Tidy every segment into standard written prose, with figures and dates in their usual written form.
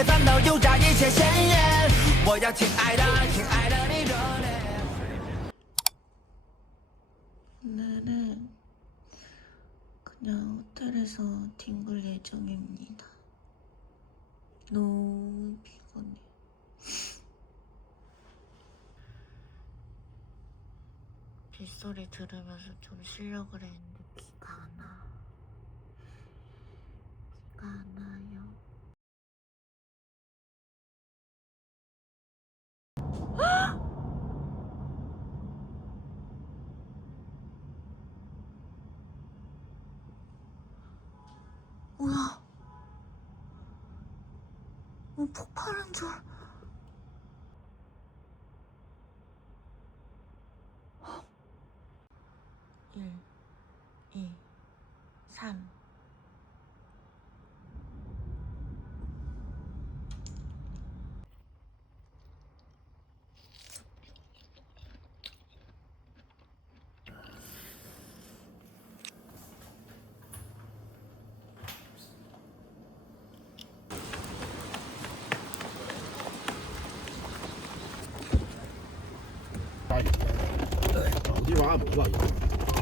切烦恼，油炸一切鲜艳。我要亲爱的，亲爱的你热烈。 오늘은 그냥 호텔에서 뒹굴 예정입니다. 너무 피곤해. 빗소리 들으면서 좀 쉬려고 그랬는데 비가 안 와. 비가 안 와요. 뭐야? 폭발한 줄. 1, 2, 3.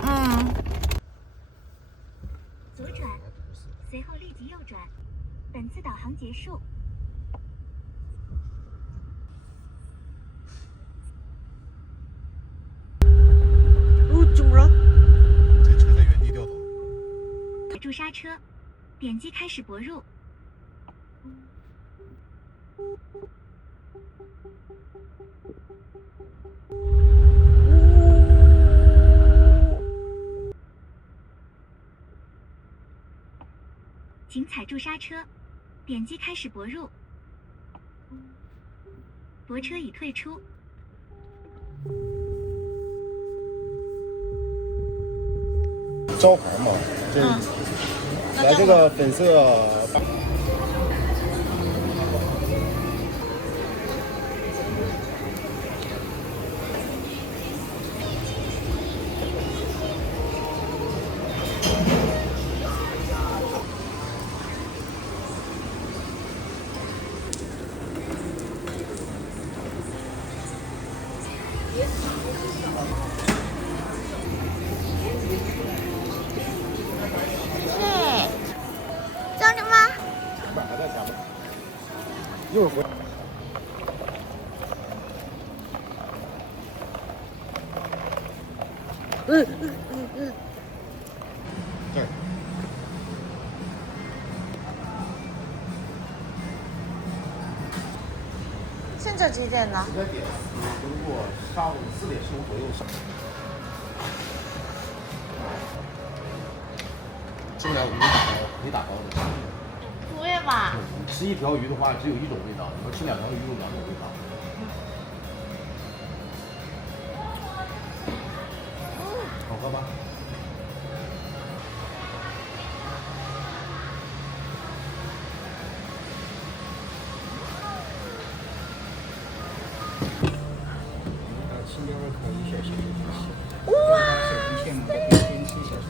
응. 左转，随后立即右转。本次导航结束。 怎么了？这车在原地掉头。住刹车，点击开始泊入。请踩住刹车，点击开始泊入。泊车已退出。 招牌嘛，这来这个粉色大。叫什么？成本还在前面，一会儿回。这儿。现在几点了？现在点经过上午4点15左右上。这两鱼没打包的。 不会吧？你吃一条鱼的话，只有一种味道；你要吃2条鱼，有2种味道。好喝吧？青椒肉可以小心点。哇！手工现磨的，可以先吃小心。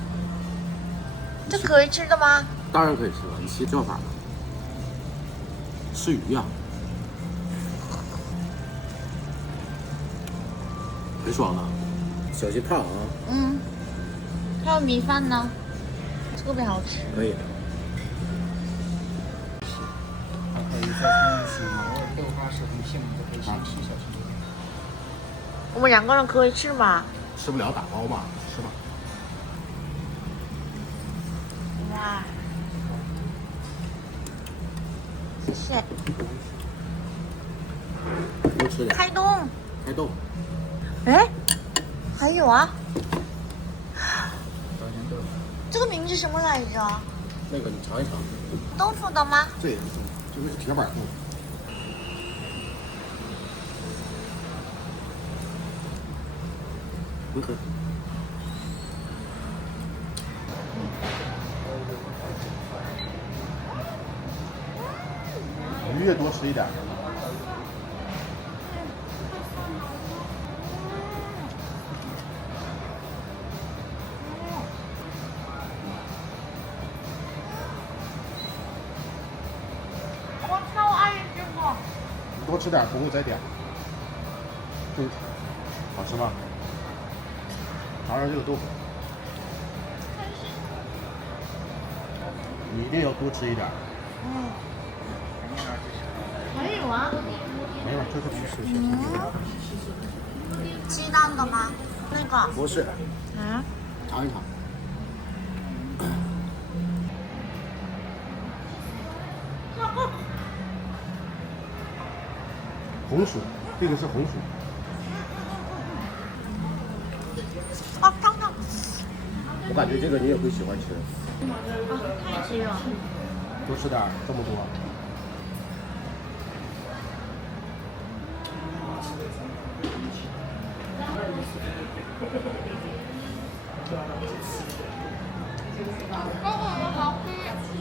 这可以吃的吗？当然可以吃了，你吃叫法吧。吃鱼呀、很爽的，小心烫啊！嗯。还有米饭呢，特别好吃。可以。它可以再放水磨豆花手工现磨的，可以先吃小心点。我们2个人可以吃吗？吃不了打包嘛，吃吧。哇！谢谢。多吃点。开动。开动。哎，还有啊。刀尖豆腐。这个名字什么来着？那个你尝一尝。豆腐的吗？这也是豆腐，这个是铁板豆腐。回合。鱼越多吃一点。我超爱多吃点，不会再点。嗯，好吃吗？尝尝这个豆腐。你一定要多吃一点。嗯，还有啊。没有，这个不是。鸡蛋的吗？那个。不是。嗯。尝一尝。红薯，这个是红薯。啊，烫烫。我感觉这个你也会喜欢吃。太鸡了。多吃点，这么多。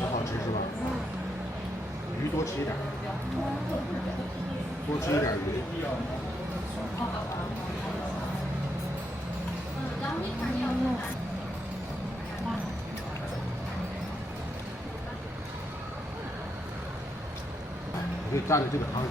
好吃是吧？鱼多吃一点，多吃一点鱼。你可以蘸着这个汤汁。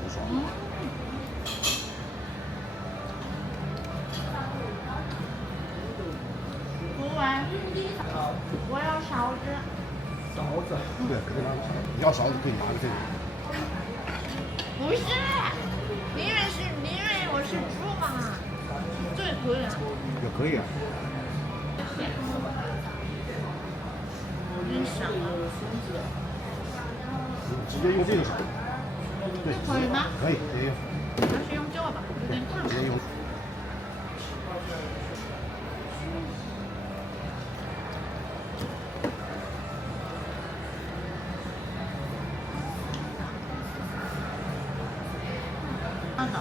不爽。服务员，我要勺子。勺子。对，可以拿。你要勺子可以拿着这个。不是，你以为我是猪吗？这也可以啊。也可以啊。真傻。你直接用这个勺。对。可以吗？可以，直接用。还是用这个吧，有点烫。直接用。辣的。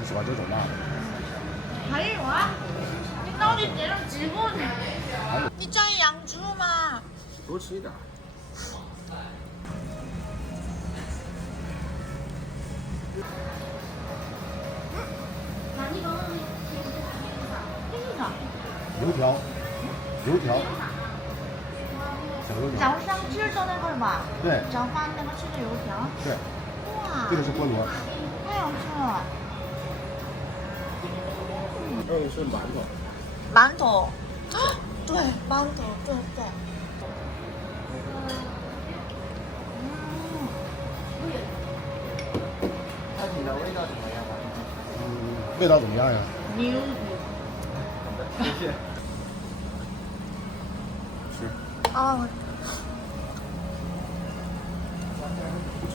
你喜欢这种辣的？还有啊，你到底点了几个呢？还有。你在养猪吗？多吃一点。油条，油条，小油条。早上吃的那个吧？对。早饭那个吃的油条。对。哇。这个是菠萝。太好吃了。这个是馒头。馒头。啊，对，馒头，对对。它底的味道怎么样啊？味道怎么样呀？牛。谢谢。吃。哦。吃。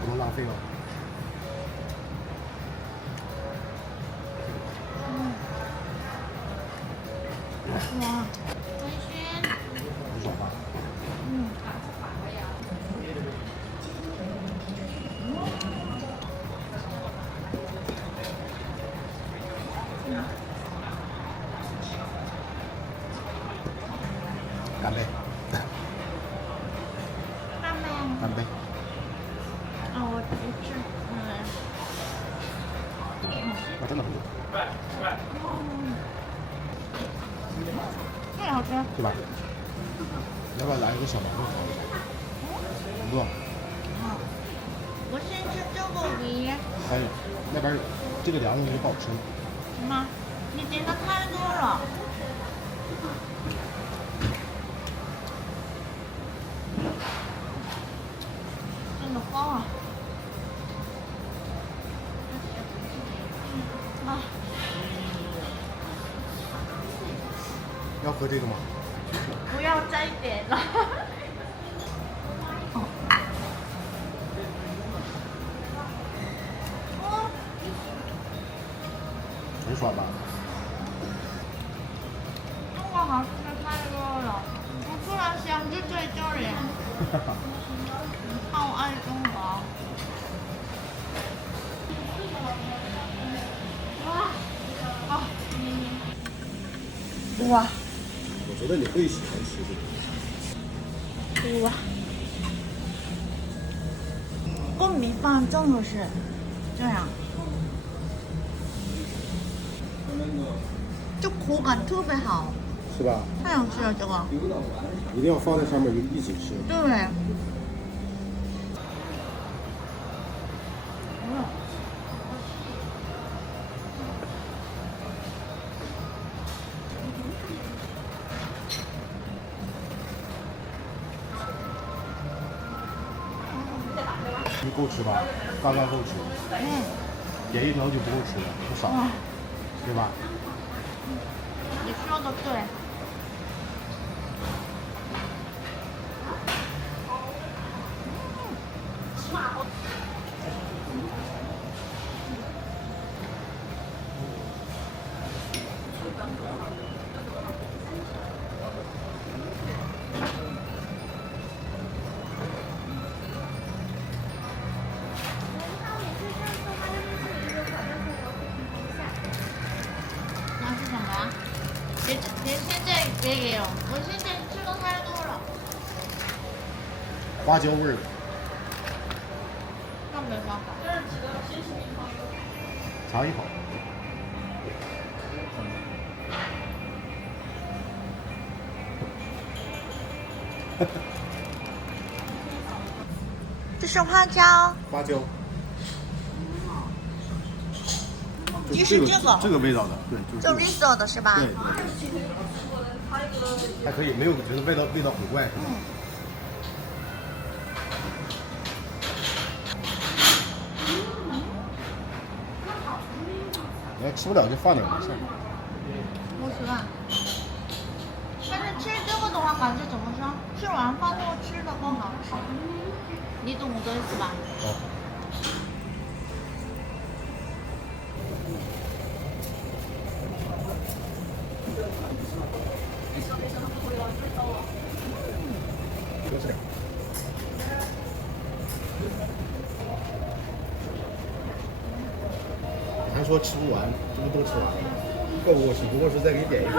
不能浪费哦。哇，开心。不爽吧？干杯！干杯。干杯！啊，我不吃。那真的很久。太好吃。对吧？要不要来一个小馒头？不饿。我先吃这个鱼。还有那边这个凉的就不好吃。什么？你点的太多了。真的慌啊！啊。要喝这个吗？不要再点了。很爽吧？中国好吃的太多了，我突然想去在这里。好爱中国。哇我觉得你会喜欢吃这个。哇，跟米饭真的是这样，就口感特别好，是吧？太想吃了这个。一定要放在上面一起吃。对。你够吃吧？刚刚够吃。嗯。点一条就不够吃了，不少，对吧？你说的对。那是什么呀？连现在也有，我现在吃的太多了。花椒味儿的。那没办法。尝一口。这是花椒。花椒。你是这个味道的，对，就 risotto 的是吧？对。还可以，没有觉得味道很怪。你要吃不了就放点没事。不是吧？但是吃这个的话，感觉怎么说？吃完饭后吃的更好吃。你懂我的意思吧？好。多吃点。你还说吃不完，这不都吃完了？够不够吃？不够吃再给你点一点。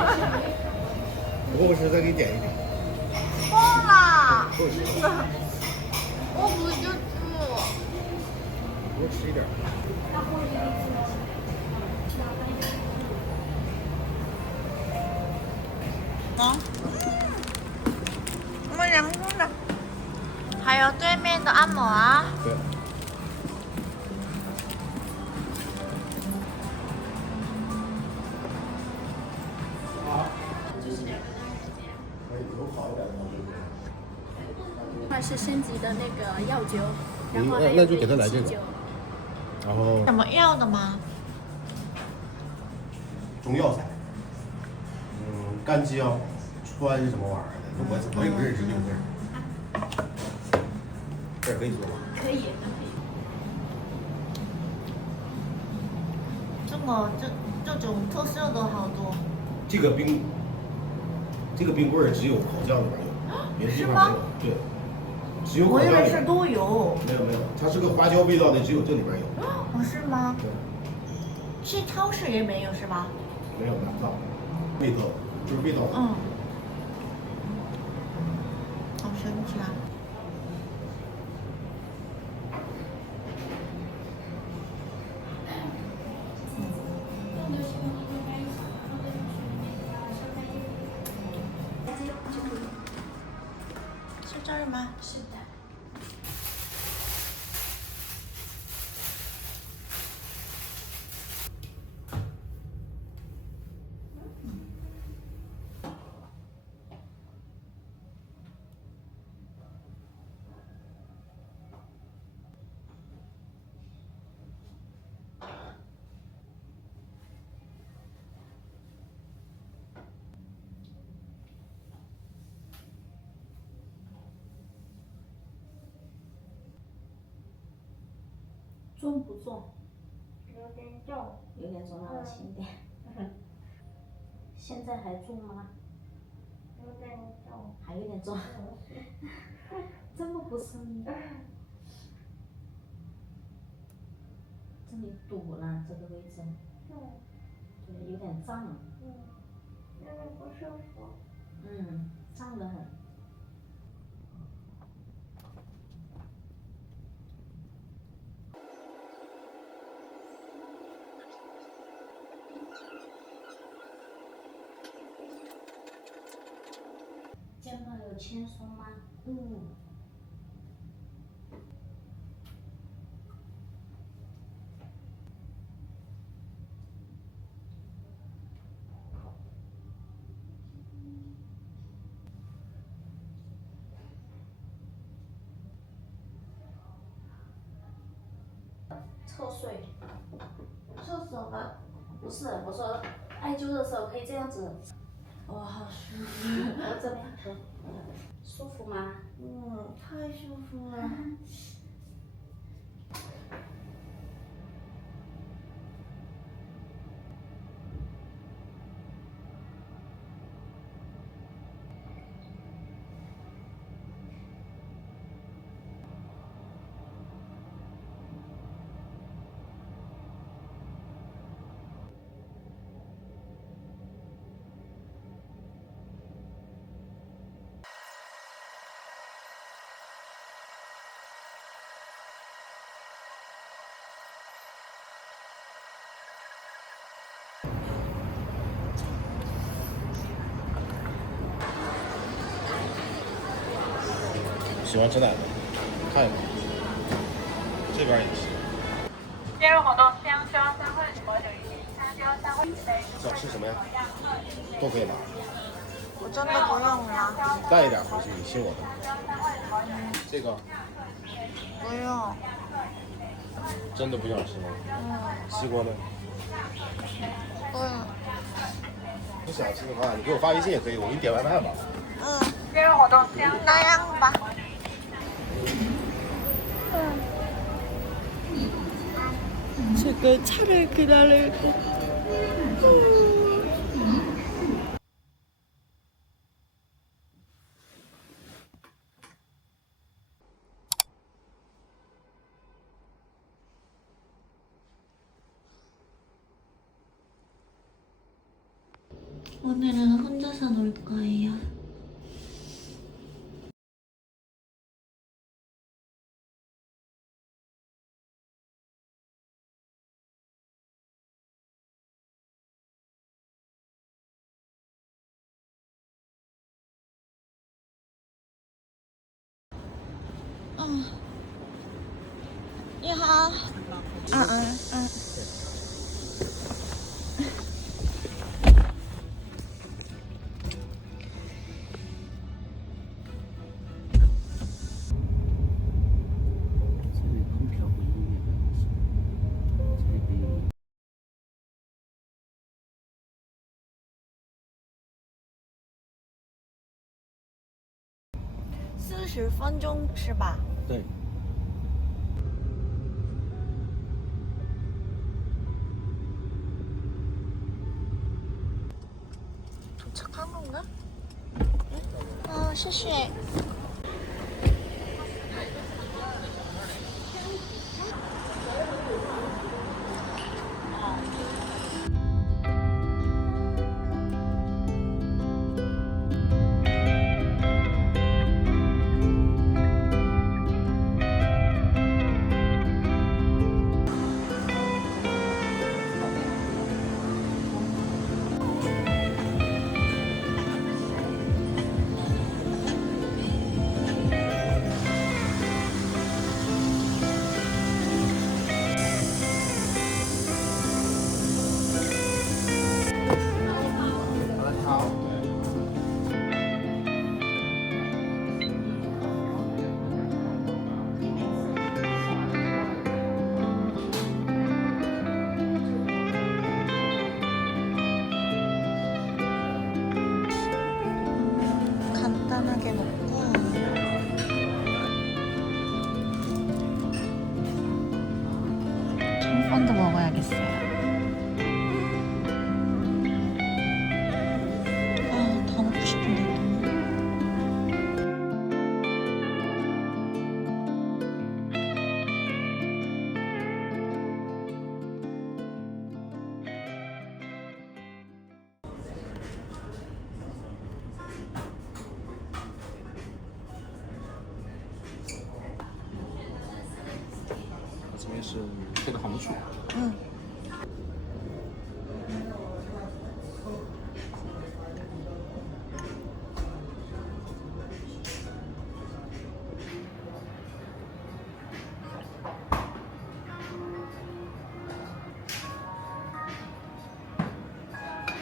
不够吃再给你点一点。够了。够吃。我不就吃。多吃一点。啊。我们凉风的，还有对面的按摩啊。对。它是升级的那个药酒，然后还有那就给他来这个喜酒。然后什么药的吗？中药材，干姜、川是什么玩意儿的？我也不认识这个字儿。这可以做吗？可以，可以。这种特色的好多。这个冰棍儿只有烤酱里边有，别的地方没有。对，只有烤我以酱里边。为是都有。没有，它是个花椒味道的，只有这里边有。哦，是吗？对。去超市也没有是吧？没有拿不到，味道就是味道。嗯。好神奇啊！是这儿吗？是的。重不重？有点重。有点重，让我轻一点。现在还重吗？有点重。还有点重。这么不顺利。这里堵了这个位置。对，有点胀。这里不舒服。胀得很。肩膀有轻松吗？侧睡。厕所吗？不是，我说艾灸的时候可以这样子。哇，好舒服。我这边舒服吗？太舒服了。喜欢吃哪个？看一看，这边也是。今日活动将需要3份什么酒一起参加3份想吃什么呀？都可以拿。我真的不用了。你带一点回去，你信我的。这个不用。真的不想吃吗？西瓜呢？不用。不想吃的话，你给我发微信也可以，我给你点外卖吧。今日活动将那样吧。지금 차를 기다리고. 오늘은 혼자서 놀 거예요. 어. 你好。这里空调不音乐的，这里可以。40分钟是吧？对。 도착한 건가?谢谢。 간단하게 먹고 청번도 먹어야겠어요. 더 먹고 싶은데. 面是配的红薯。嗯。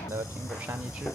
的苹果山荔枝。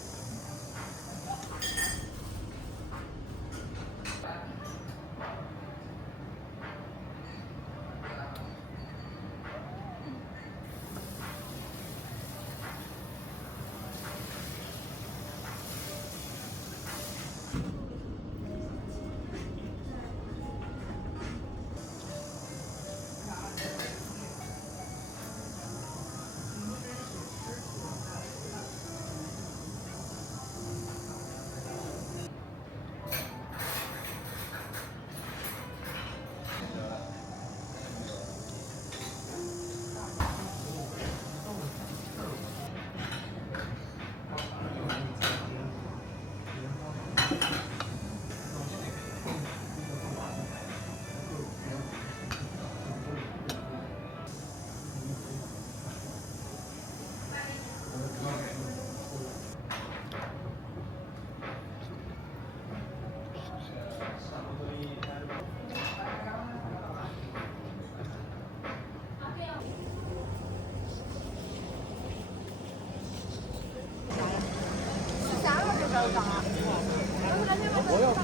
我要吃。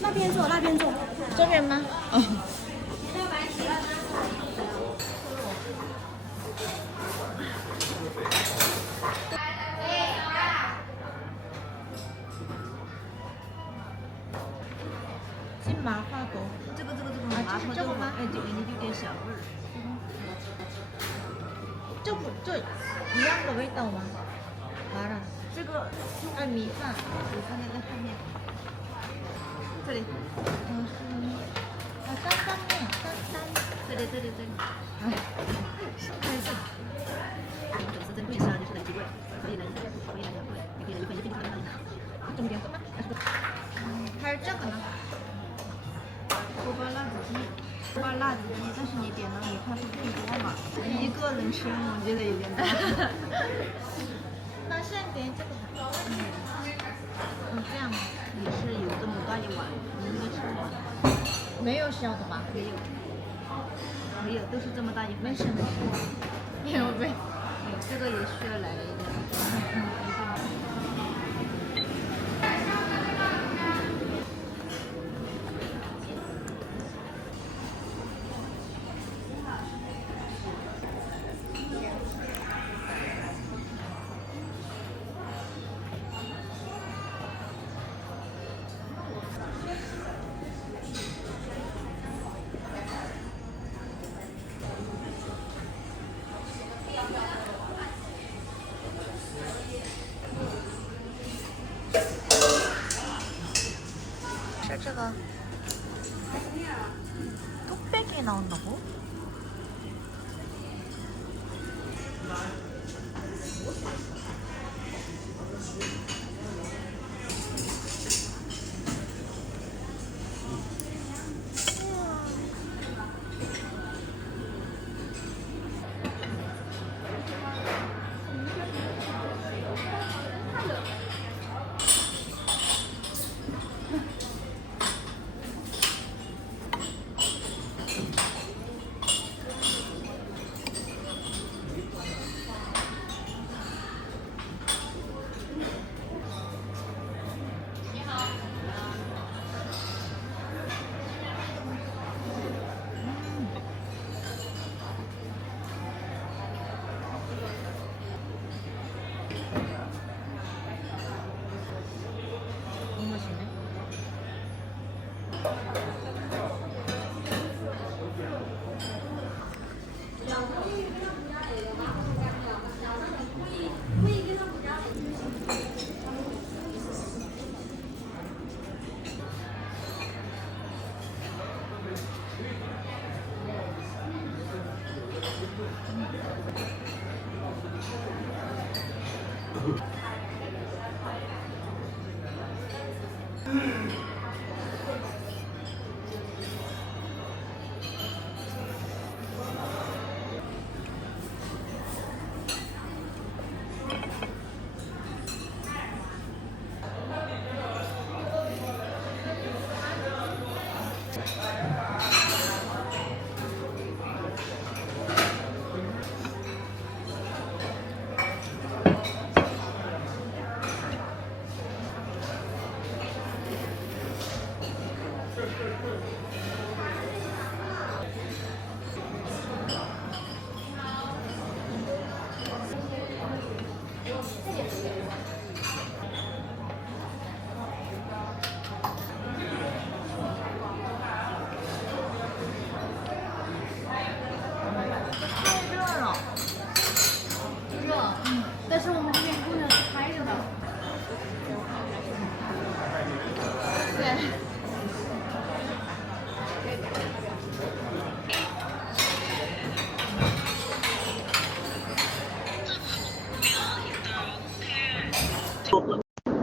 那边坐，那边坐，这边吗？金麻花豆腐，这个麻婆豆腐，哎，这个你有点小味儿。这不这一样的味道吗？麻辣，这个按米饭那个后面。这里，担担面，这里，哎，看这，这是针对上就是来几位，可以来两位，你可以来一份，一份就可以了。重点什么？还有这个呢，锅巴辣子鸡，但是你点了以后会更多嘛，一个人吃我觉得有点多。那先点这个吧。这样也是有这么大一碗，你那个吃吗？没有小的吧？没有，都是这么大一份。没事，没有呗。这个也需要来一点。 나온다고? 너무 맛있네.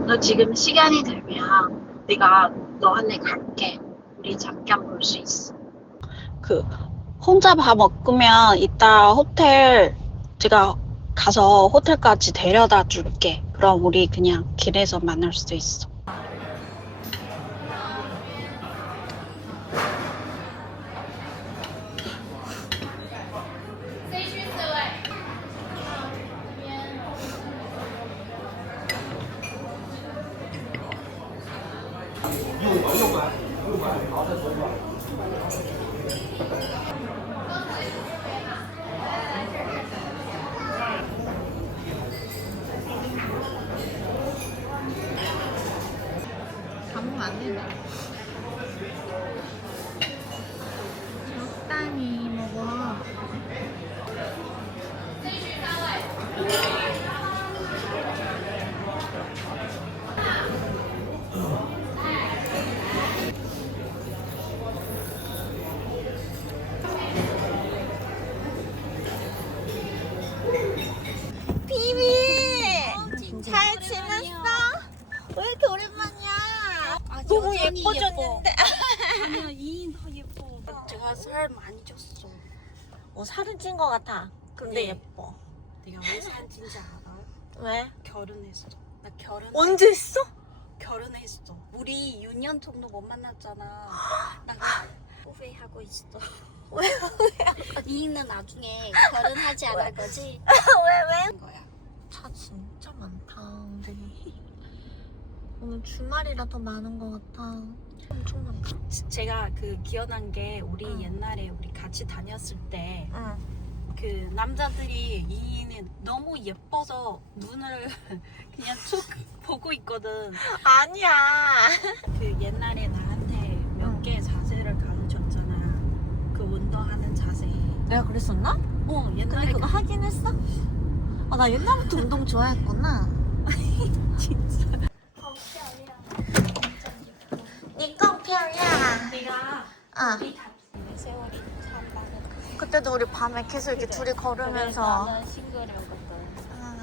너 지금 시간이 되면 내가 너한테 갈게. 우리 잠깐 볼 수 있어. 혼자 밥 먹으면 이따 호텔 제가 가서 호텔까지 데려다 줄게. 그럼 우리 그냥 길에서 만날 수 있어. 다 먹으면 안 된다. 적당히 먹어. 비비! 잘 지냈어? 왜 이렇게 오랜만이야? 너무 예뻐졌는데? 아니야, 이인 더 예뻐. 제가 살 많이 쪘어. 살은 찐 것 같아. 근데 네. 예뻐. 내가 왜 살 찐지 알아? 왜? 결혼했어. 나 언제 했어? 결혼했어. 우리 6년 정도 못 만났잖아. 나 후회하고 있어. 왜? 이인은 나중에 결혼하지 않을 거지? 왜? 거야. 차 진짜 많다. 근데 오늘 주말이라 더 많은 것 같아. 엄청 많다. 제가 기억난 게 우리 응. 옛날에 우리 같이 다녔을 때 응. 남자들이 이인은 너무 예뻐서 눈을 그냥 쭉 보고 있거든. 아니야. 옛날에 나한테 몇 개 자세를 가르쳤잖아. 운동하는 자세. 내가 그랬었나? 옛날에 근데 그거 하긴 했어? 나 옛날부터 운동 좋아했구나. 진짜. 你够漂亮啊！ 내가 아, 우리 세월이 참 많은. 그때도 우리 밤에 계속 이렇게 둘이 걸으면서. 나는 싱글이었거든.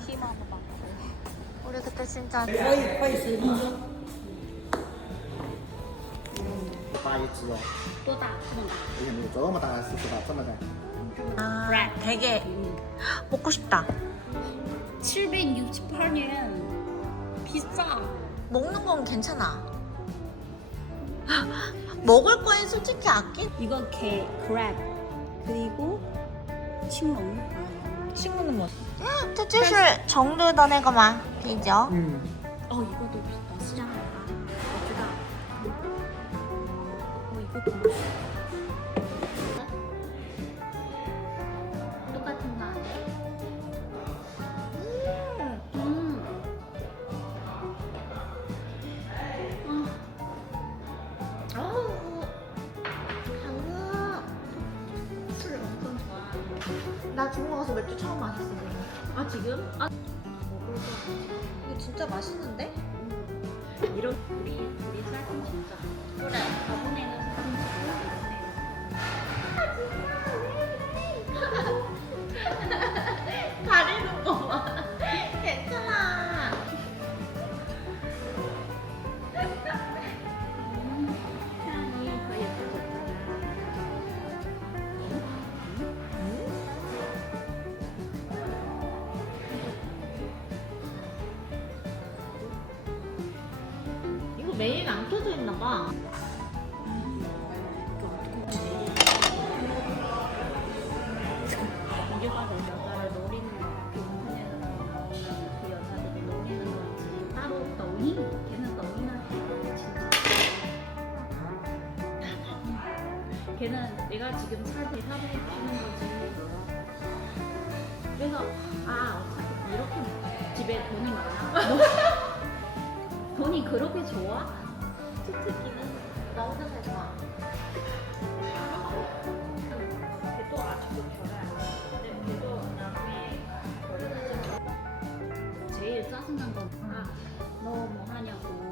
희망도 많고. 우리 그때 진짜. 大一只哦，多大？这么大？而且没有这么大，是不大，这么大。 아, 되게 먹고 싶다. 768년. 비싸. 먹는 건 괜찮아. 먹을 거엔 솔직히 아낀. 이건 게 crab. 그리고 칭롱. 친구는 뭐? 这就是정르的那个吗？啤酒。 어 이것도 비싸. 시장. 아, 어쩌다. 이것도 맛있어. 똑같은 거 아니야? 술 엄청 좋아하는. 나 중국 가서 맥주 처음 마셨어. 아 지금? 아 이거 진짜 맛있는데? 이런 우리 쌀국 진짜. 그래. 저번에는 사진 찍고 이번에. 가리는 거 봐. 괜찮아. 향이 더 예뻐졌다. 이거 메인 안 켜져 있나 봐. 이겨가서 여자를 노리는 동생에서 나오는 그 여자들이 노리는 거지. 따로 떠니? 걔는 떠니나 진짜. 걔는 내가 지금 살게 사주는 거지. 그래서 어차피 이렇게 집에 돈이 많아. 돈이 그렇게 좋아? 특특이는 나 혼자 살 거야. 걔도 아직도 결혼 안 해. 근데 걔도 나중에 결혼하자. 제일 짜증난 건 너 뭐 하냐고.